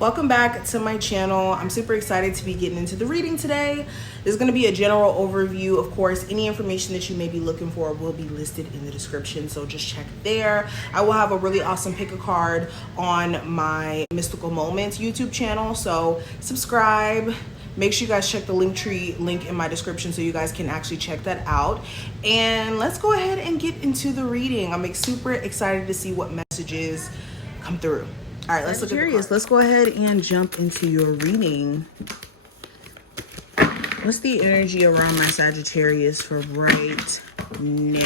Welcome back to my channel. I'm super excited to be getting into the reading today. This is going to be a general overview. Of course, any information that you may be looking for will be listed in the description, so just check there. I will have a really awesome pick a card on my Mystical Moments YouTube channel, so subscribe. Make sure you guys check the Linktree link in my description so you guys can actually check that out. And let's go ahead and get into the reading. I'm super excited to see what messages come through. All right, let's look at the cards. Let's go ahead and jump into your reading. What's the energy around my Sagittarius for right now?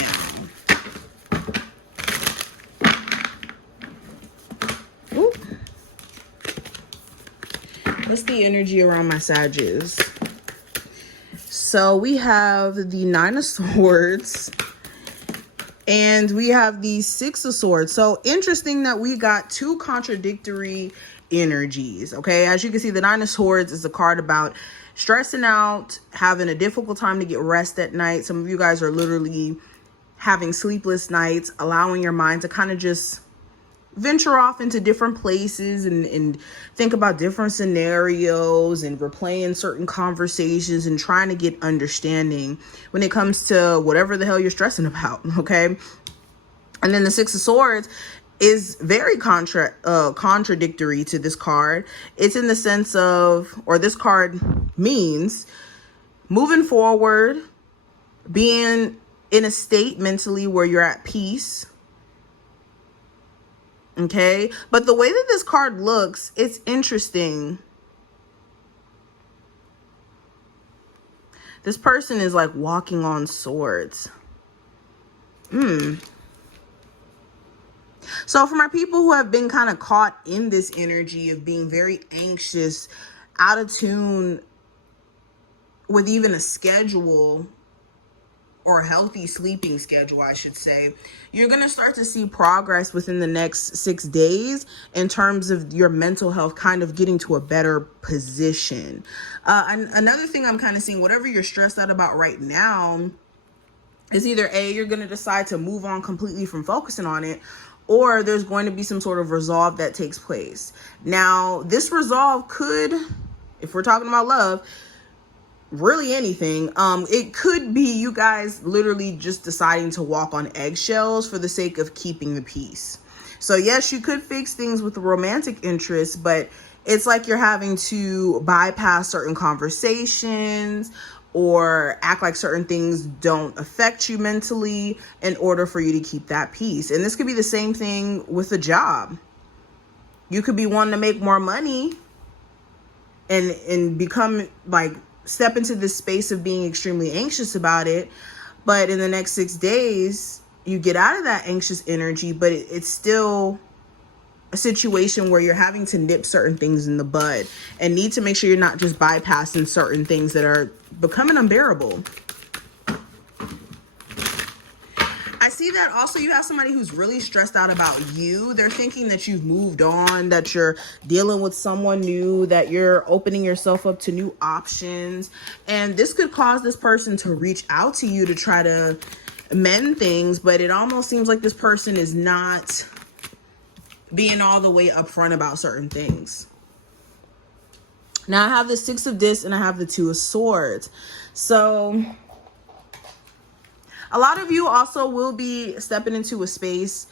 Ooh. What's the energy around my Sagittarius? So we have the Nine of Swords. And we have the Six of Swords. So interesting that we got two contradictory energies, okay? As you can see, the Nine of Swords is a card about stressing out, having a difficult time to get rest at night. Some of you guys are literally having sleepless nights, allowing your mind to kind of just venture off into different places and think about different scenarios and replaying certain conversations and trying to get understanding when it comes to whatever the hell you're stressing about, okay? And then the Six of Swords is very contradictory to this card. It's in the sense of, or this card means moving forward, being in a state mentally where you're at peace. Okay, but the way that this card looks, it's interesting. This person is like walking on swords. So for my people who have been kind of caught in this energy of being very anxious, out of tune with even a schedule, or a healthy sleeping schedule, I should say, you're going to start to see progress within the next 6 days in terms of your mental health kind of getting to a better position. And another thing I'm kind of seeing, whatever you're stressed out about right now, is either A, you're going to decide to move on completely from focusing on it, or there's going to be some sort of resolve that takes place. Now, this resolve could, if we're talking about love, really anything, it could be you guys literally just deciding to walk on eggshells for the sake of keeping the peace. So yes, you could fix things with romantic interest, but it's like you're having to bypass certain conversations or act like certain things don't affect you mentally in order for you to keep that peace. And this could be the same thing with a job. You could be wanting to make more money and become like, step into this space of being extremely anxious about it, but in the next 6 days you get out of that anxious energy, but it's still a situation where you're having to nip certain things in the bud and need to make sure you're not just bypassing certain things that are becoming unbearable. I see that also you have somebody who's really stressed out about you. They're thinking that you've moved on, that you're dealing with someone new, that you're opening yourself up to new options. And this could cause this person to reach out to you to try to mend things, but it almost seems like this person is not being all the way upfront about certain things. Now I have the Six of Discs and I have the Two of Swords. So a lot of you also will be stepping into a space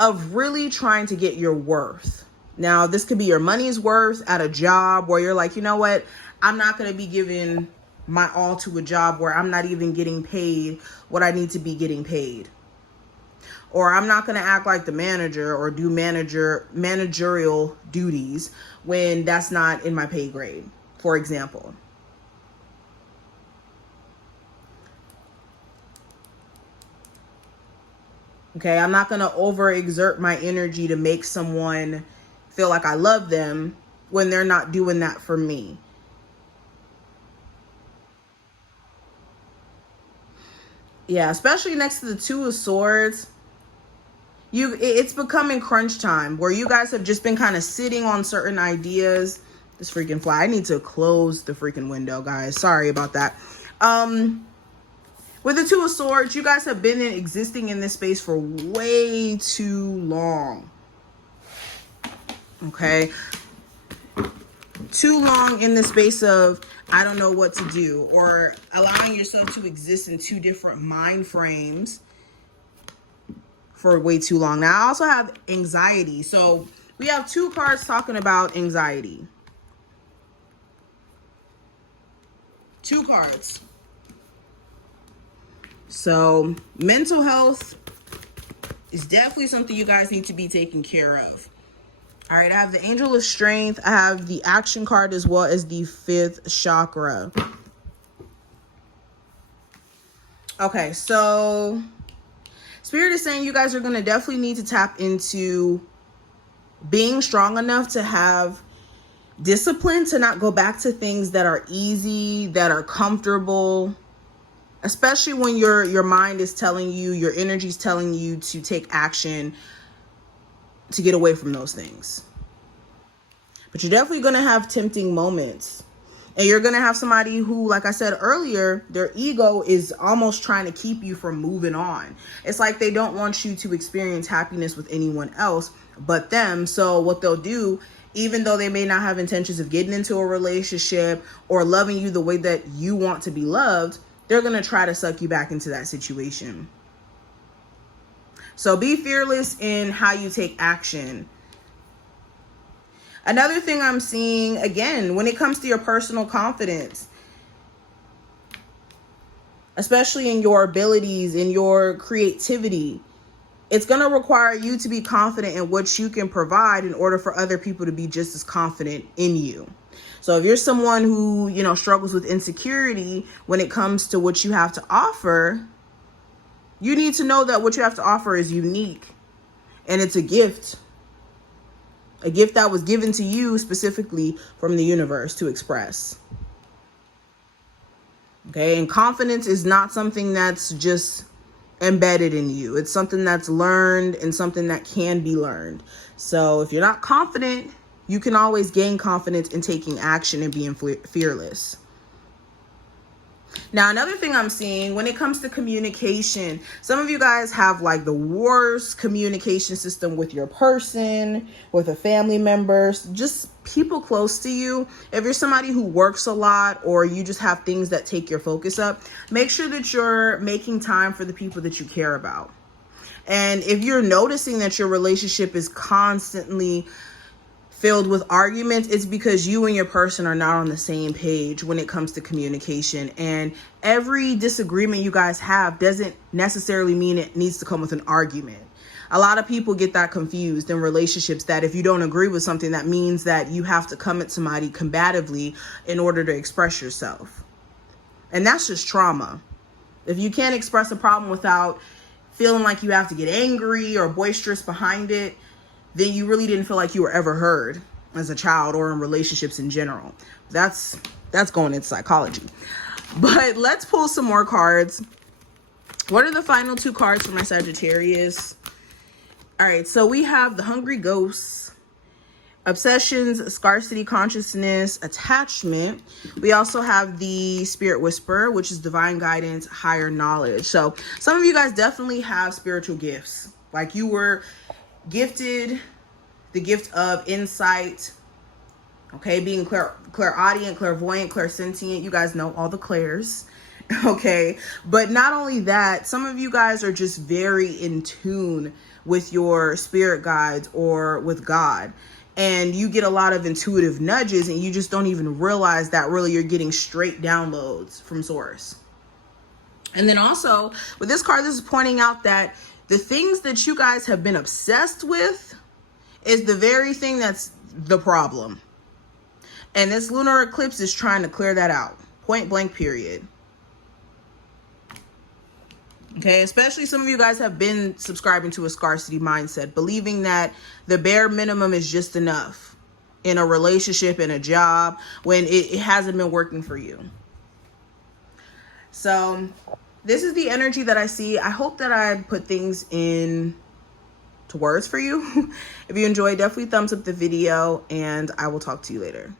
of really trying to get your worth. Now, this could be your money's worth at a job where you're like, you know what? I'm not going to be giving my all to a job where I'm not even getting paid what I need to be getting paid. Or I'm not going to act like the manager or do managerial duties when that's not in my pay grade, for example. Okay, I'm not going to overexert my energy to make someone feel like I love them when they're not doing that for me. Yeah, especially next to the Two of Swords. It's becoming crunch time where you guys have just been kind of sitting on certain ideas. This freaking fly. I need to close the freaking window, guys. Sorry about that. With the Two of Swords, you guys have been existing in this space for way too long. Okay. too long in the space of, I don't know what to do, or allowing yourself to exist in two different mind frames for way too long. Now, I also have anxiety. So we have two cards talking about anxiety. Two cards. So mental health is definitely something you guys need to be taking care of. All right, I have the Angel of Strength. I have the Action card as well as the 5th chakra. Okay, so Spirit is saying you guys are going to definitely need to tap into being strong enough to have discipline, to not go back to things that are easy, that are comfortable, especially when your mind is telling you, your energy is telling you to take action to get away from those things. But you're definitely going to have tempting moments. And you're going to have somebody who, like I said earlier, their ego is almost trying to keep you from moving on. It's like they don't want you to experience happiness with anyone else but them. So what they'll do, even though they may not have intentions of getting into a relationship or loving you the way that you want to be loved, they're going to try to suck you back into that situation. So be fearless in how you take action. Another thing I'm seeing, again, when it comes to your personal confidence, especially in your abilities, in your creativity, it's going to require you to be confident in what you can provide in order for other people to be just as confident in you. So if you're someone who, struggles with insecurity when it comes to what you have to offer, you need to know that what you have to offer is unique and it's a gift. A gift that was given to you specifically from the universe to express. Okay, and confidence is not something that's just embedded in you. It's something that's learned and something that can be learned. So if you're not confident, you can always gain confidence in taking action and being fearless. Now, another thing I'm seeing when it comes to communication, some of you guys have like the worst communication system with your person, with a family member, just people close to you. If you're somebody who works a lot or you just have things that take your focus up, make sure that you're making time for the people that you care about. And if you're noticing that your relationship is constantly filled with arguments, it's because you and your person are not on the same page when it comes to communication. And every disagreement you guys have doesn't necessarily mean it needs to come with an argument. A lot of people get that confused in relationships, that if you don't agree with something, that means that you have to come at somebody combatively in order to express yourself. And that's just trauma. If you can't express a problem without feeling like you have to get angry or boisterous behind it, then you really didn't feel like you were ever heard as a child or in relationships in general. That's going into psychology. But let's pull some more cards. What are the final two cards for my Sagittarius? All right, so we have the Hungry Ghosts, Obsessions, Scarcity Consciousness, Attachment. We also have the Spirit Whisperer, which is Divine Guidance, Higher Knowledge. So some of you guys definitely have spiritual gifts. Like you were gifted the gift of insight, okay, being clairaudient, clairvoyant, clairsentient. You guys know all the clairs, okay? But not only that, some of you guys are just very in tune with your spirit guides or with God. And you get a lot of intuitive nudges and you just don't even realize that really you're getting straight downloads from source. And then also with this card, this is pointing out that the things that you guys have been obsessed with is the very thing that's the problem. And this lunar eclipse is trying to clear that out. Point blank, period. Okay, especially some of you guys have been subscribing to a scarcity mindset, believing that the bare minimum is just enough in a relationship, in a job, when it hasn't been working for you. So this is the energy that I see. I hope that I put things in to words for you. If you enjoyed, definitely thumbs up the video and I will talk to you later.